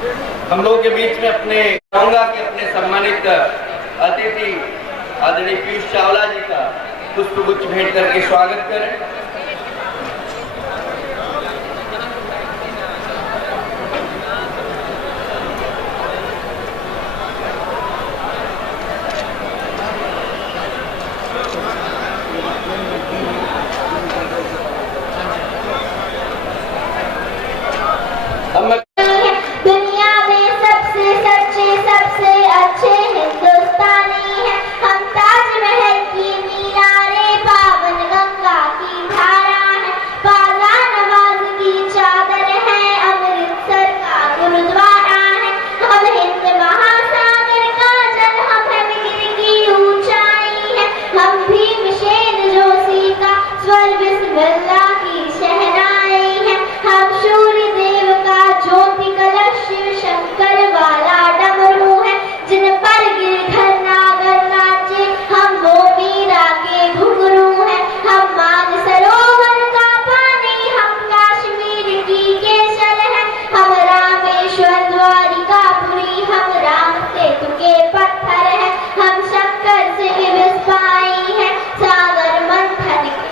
हम लोगों के बीच में अपने चाहूंगा कि अपने सम्मानित अतिथि आदरणीय पीयूष चावला जी का पुष्पगुच्छ भेंट करके स्वागत करें। दुनिया में सबसे सच्चे सबसे अच्छे हिंदुस्तानी हैं हम। ताजमहल की मीनारें पावन गंगा की धारा है, बाजा नवाज की चादर है, अमृतसर का गुरुद्वारा है। हम हिंद महासागर का जल, हम है मिस्र की ऊंचाई है। हम भीमसेन जोशी का स्वर बिस्मिल्लाह की शहनाई है। हम सूर्यदेव का ज्योति कलश शिव शंकर वाला डमरू है, जिन पर गिरधर नागर नाचे हम वो मीरा के घुंघरू हैं। हम मानसरोवर का पानी, हम कश्मीर की केसर है। हम रामेश्वर द्वारिकापुरी, हम राम सेतु के पत्थर है। हम शक्कर से विस्पाई है, सागर मंथन है।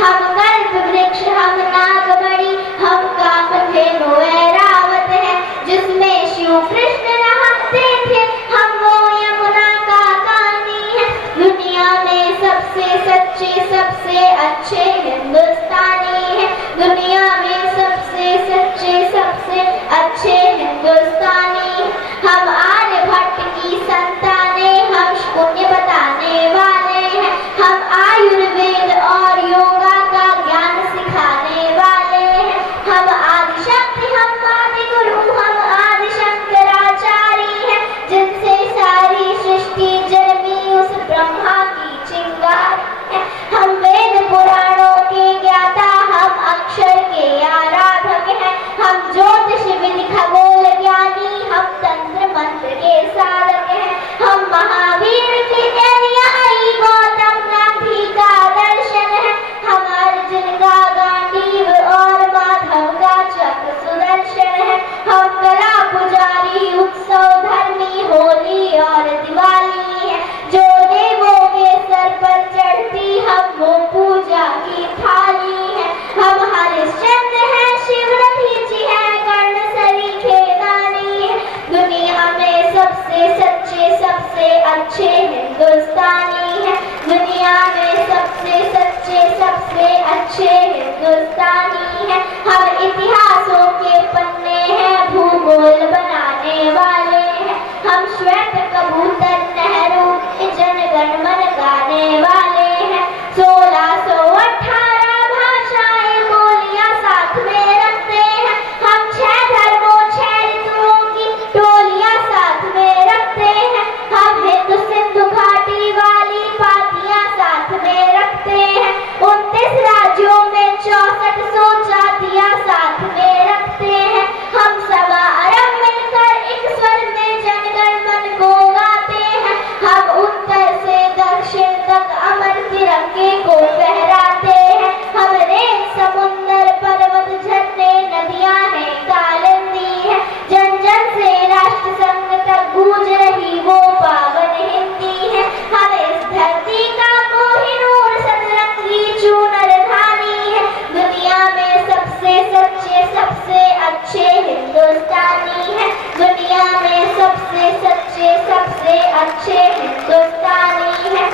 हम कल्प वृक्ष, हम नागमणि, हम कामधेनु ऐरावत है, जिसमें शिव कृष्ण नहाते थे। हम वो यमुना का पानी है। दुनिया में सबसे सच्चे सबसे अच्छे हिंदुस्तानी है। दुनिया में सबसे सच्चे सबसे अच्छे हिंदुस्तानी। हम आर्यभट्ट की संतानें, हम पुण्य बताने वाले हैं। हम आयुर्वेद और योगा का ज्ञान सिखाने वाले हैं। हम आदिशक्ति, हम आदिगुरु, हम आदि शंकराचार्य हैं, जिनसे सारी सृष्टि जन्मी उस ब्रह्मा की चिंगारी है। हम वेद पुराणों के ज्ञाता, हम अक्षर के आराधक हैं। हम ज्योतिष विधि खगोल ज्ञानी, हम तंत्र मंत्र के साधक हैं। हम महावीर की अनुयायी, गौतम गांधी का दर्शन है। हम अर्जुन का गांडीव और माधव का चक्र सुदर्शन है। हम कला पुजारी, उत्सव धर्मी, होली और दिवाली है, जो देवों के सर पर चढ़ती हम वो पूजा की थाली है। हम हरिश्चंद्र है, शिवरथी जी है, कर्ण सरीखे दानी है। दुनिया में सबसे सच्चे सबसे अच्छे हिंदुस्तानी है। दुनिया में सबसे सच्चे सबसे अच्छे हिंदुस्तानी है। हम इतिहासों के पन्ने हैं, भूगोल बनाने वाले हैं। हम श्वेत कबूतर नेहरू के जनगण मन गाने वाले हैं। 1618 भाषाएं बोलियां साथ में रखते हैं। हम 6 धर्मों 6 ऋतुओं की टोलियां साथ में रखते हैं। हम हिंदू सिंधु घाटी वाली पातियां साथ में रखते हैं। 29 राज्यों में 6400 जातियां साथ में रखते हैं। हम सवा अरब मिलकर एक स्वर में जनगण मन को गाते हैं। हम उत्तर से दक्षिण तक अमर तिरंगे को फहराते हैं। हम रेत समुंदर पर्वत झरने नदियां हैं कालिंदी है, जन जन से राष्ट्र संघ तक गूंज रही वो पावन हिंदी है। हम इस धरती का कोहिनूर सतरंगी चूनर धानी है। दुनिया में सबसे सच्चे सबसे अच्छे हिंदुस्तानी है। दुनिया में सबसे सच्चे सबसे अच्छे हिंदुस्तानी है।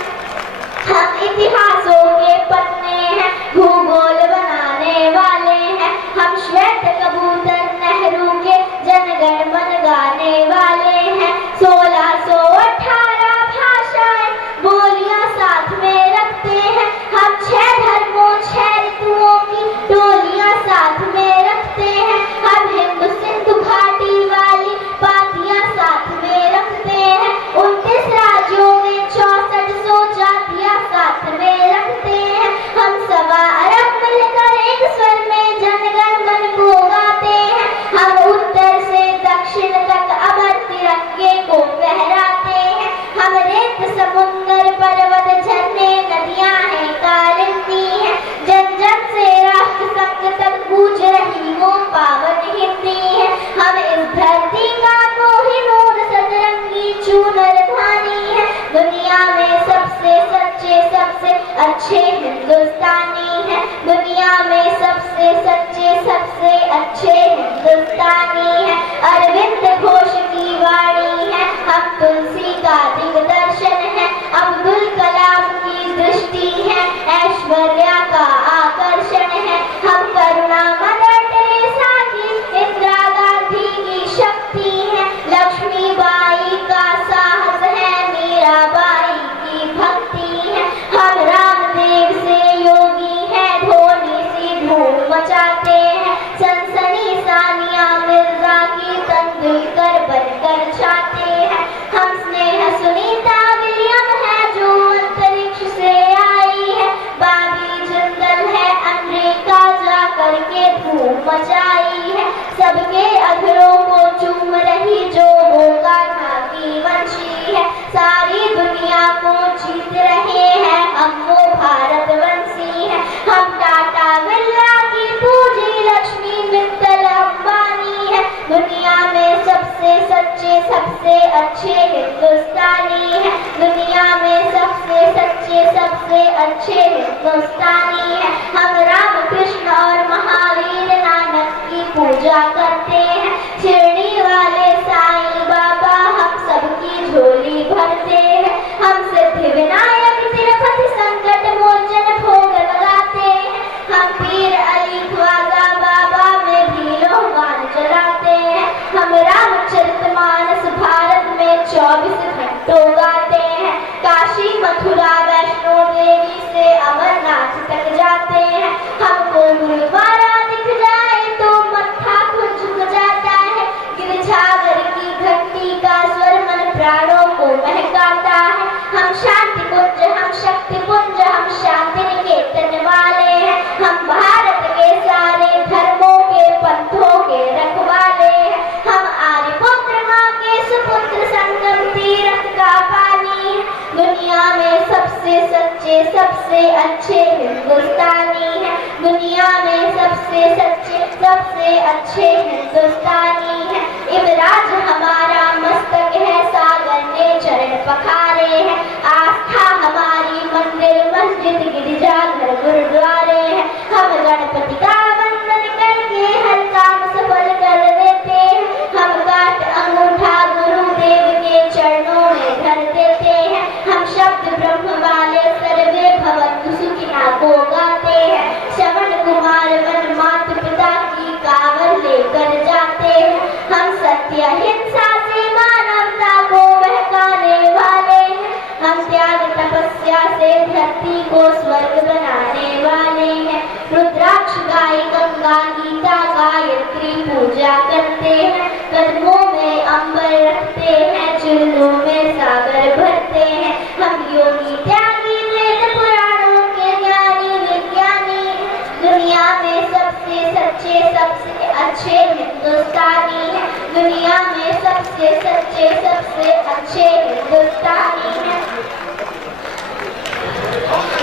हम इतिहासों के पन्ने हैं, भूगोल बनाने वाले हैं। हम श्वेत कबूतर नेहरू के जनगण मन गाने वाले हैं। 1618 भाषाएं बोलियां साथ में रखते हैं। हम 6 धर्मों 6 ऋतुओं की टोलियां साथ में रखते हैं। हम हिंदू सिंधु घाटी वाली पातियां साथ में रखते हैं। 29 राज्यों में 64 करते हैं, कदमों में अंबर रखते हैं, चुल्लू में सागर भरते हैं। हम योगी त्यागी वेद पुराणों के ज्ञानी विज्ञानी, दुनिया में सबसे सच्चे सबसे अच्छे हिंदुस्तानी हैं, दुनिया में सबसे सच्चे सबसे अच्छे हिंदुस्तानी हैं,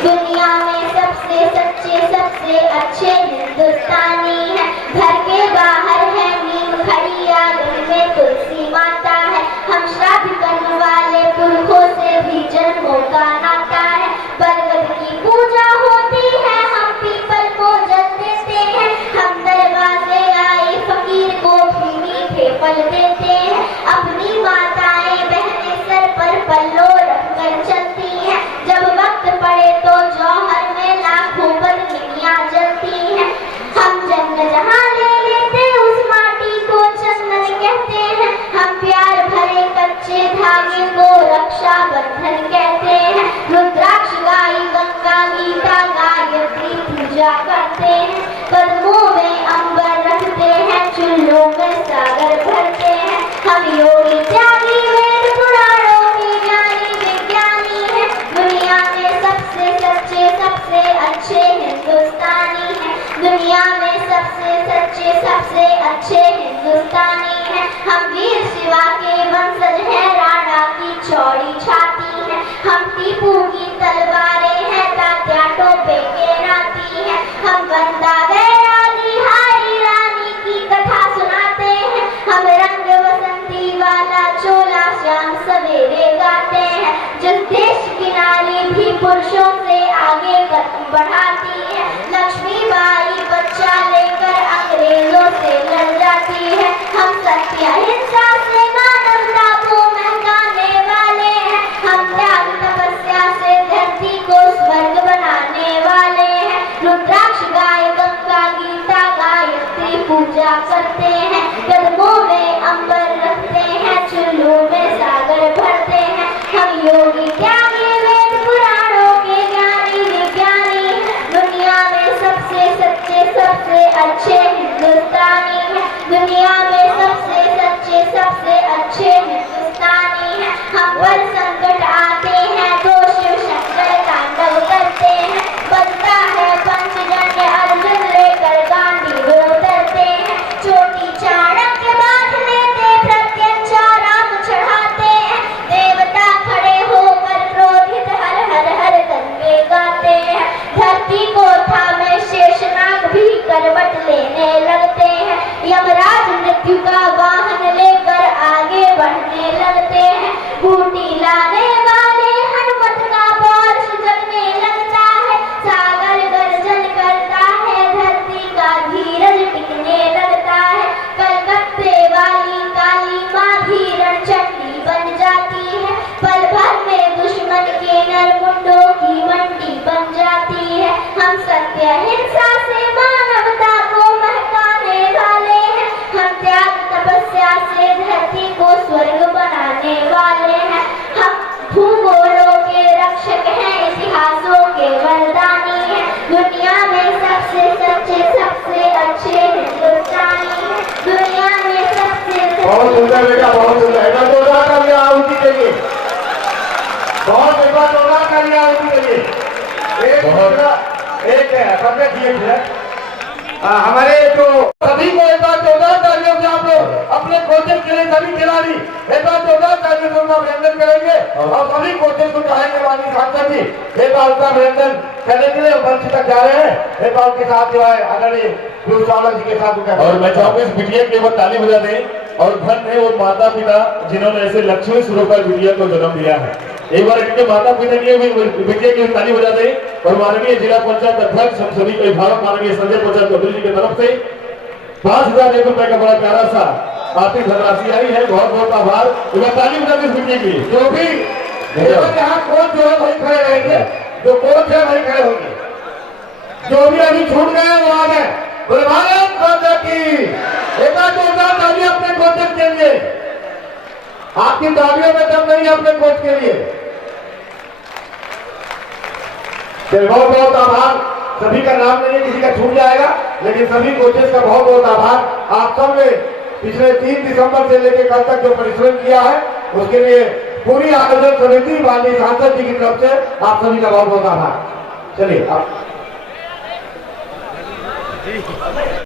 दुनिया में सबसे सच्चे सबसे अच्छे हिंदुस्तानी हैं। घर के बाहर है नीम खड़ी, आंगन में तुलसी माता है, हम श्राद्ध करने वाले पुरखों से भी जन्मों का नाता है। बरगद की पूजा होती है, हम पीपल को जल देते हैं, हम दरवाजे आए फकीर को भी मीठे फल देते हैं। अपनी माताएं बहनें सर पर पल्लो रखकर चलती हैं, जब वक्त पड़े तो जौहर में लाखों बत्तियां जलती हैं। हम जन्म जहां ले लेते उस माटी को चंदन कहते हैं, हम प्यार भरे कच्चे धागे को रक्षा बंधन कहते हैं। रुद्राक्ष गाई गंगा गीता गायत्री पूजा करते हैं, कदमों में अंबर रखते हैं, चुल्लों में सागर भरते हैं। हम योगी त्यागी वेद पुराणों के ज्ञानी विज्ञानी हैं, दुनिया में सबसे सच्चे सबसे अच्छे हिंदुस्तानी हैं, दुनिया में सबसे सच्चे सबसे अच्छे हिंदुस्तानी हैं। हम वीर शिवा के वंशज हैं, राणा की चौड़ी छाती है, हम टीपू की तलवारें हैं, तात्या टोपे के नाती हैं। हम बंदा बैरागी हारी रानी की कथा सुनाते हैं, हम रंग बसंती वाला चोला शाम सवेरे गाते हैं। जिस देश की नारी भी पुरुषों से आगे कदम बढ़ाती है, लक्ष्मीबाई बच्चा लेकर अंग्रेजों से लड़ जाती है। हम सत्य अहिंसा से मानवता को महकाने वाले हैं, हम त्याग तपस्या से धरती को स्वर्ग बनाने वाले हैं। रुद्राक्ष गाय गंगा गीता गायत्री पूजा करते हैं, कदमों में अंबर रखते हैं, चुल्लू में सागर भरते हैं। हम योगी त्यागी वेद पुराणों के ज्ञानी विज्ञानी हैं, दुनिया में सबसे सच्चे सबसे अच्छे हिंदुस्तानी हैं, दुनिया में सबसे सच्चे सबसे अच्छे हिंदुस्तानी हैं। हम पर संकट आते हैं तो शिव शंकर तांडव करते हैं, बनता है पंचजन्य अर्जुन लेकर गांडीव उतरते हैं। चोटी चाणक्य बांध लेते प्रत्यंचा राम चढ़ाते हैं, देवता खड़े होकर क्रोधित हर हर हर गंगे गाते हैं। धरती को थामे शेषनाग भी करवट लेने लगते हैं, यमराज मृत्यु का वाहन लेकर आगे बढ़ने लगते हैं। बूटी लाने वाले हनुमत का पौरुष जगने लगता है, सागर गर्जन करता है, धरती का धीरज टिकने लगता है। कलकत्ते वाली काली माँ भी रणचंडी बन जाती है, पल भर में दुश्मन के नरमुंडों की मंडी बन जाती है। हम सत्य अहिंसा से मानवता को महकाने वाले हैं, हम त्याग तपस्या से धरती को स्वर्ग बनाने वाले हैं। हम भूगोलों के रक्षक हैं, इतिहासों के वरदानी हैं, दुनिया में सबसे सच्चे सबसे अच्छे हिंदुस्तानी हैं, दुनिया में सबसे बहुत सुंदर बेटा, बहुत सुंदर। एक बार जोरदार तालियां आहुति के लिए, बहुत एक बार जोरदार तालियां आहुति के लिए। एक सबसे ठीक है हमारे तो सभी को एक बार जोरदार तालियों से आप लोग अपने कोचेस के लिए सभी खिलाड़ी एक बार जोरदार तालियों से उनका अभिनंदन करेंगे और सभी कोचेस को चाहेंगे माननीय सांसद जी एक बार उनका अभिनंदन करने के लिए मंच तक जा रहे हैं। एक बार उनके साथ जो है आदरणीय पीयूष चावला जी के साथ और मैं चाहूंगा इस बिटिया के ऊपर ताली बजा दें और धन है वो माता पिता जिन्होंने ऐसे लक्ष्मी स्वरूप पर बिटिया को जन्म दिया है। एक बार इनके माता पिता के बिटिया की ताली बजा दें और माननीय जिला पंचायत अध्यक्ष हम सभी को अभिभावक माननीय संजय प्रसाद चौधरी जी की तरफ से 5,000 रुपए का बड़ा प्यारा सा आर्थिक धनराशि आई है। बहुत बहुत आभार। एक बार ताली बजा दें इस बिटिया के लिए। जो भी यहाँ कोच जो है वही खड़े रहेंगे, जो कोच है वही खड़े होंगे, जो भी अभी छूट गए वो आ गए। भारत माता की एक बार जोरदार ताली अपने कोच के लिए। आपकी तालियों में दम नहीं है अपने कोच के लिए। बहुत बहुत आभार। सभी का नाम नहीं है, किसी का छूट जाएगा, लेकिन सभी कोचेस का बहुत बहुत आभार। आप सब ने पिछले 3 दिसंबर से लेकर कल तक जो परिश्रम किया है उसके लिए पूरी आयोजन समिति माननीय सांसद जी की तरफ से आप सभी का बहुत बहुत आभार। चलिए आप